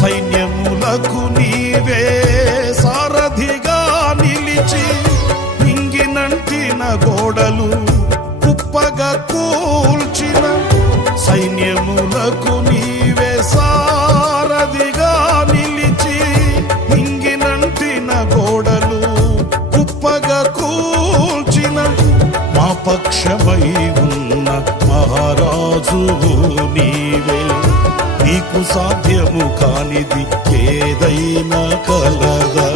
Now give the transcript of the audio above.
సైన్యములకు నీవే సారథిగా నిలిచి ఇంగినంటిన గోడలు కుప్పగా కూల్చిన సైన్యములకు నీవే సారథిగా నిలిచి ఇంగినంటిన గోడలు కుప్పగా కూల్చిన మా పక్షమై ఉన్న మహారాజువు నీవే. నీకు సాధ్యము కానిది ఏదైనా కలదా?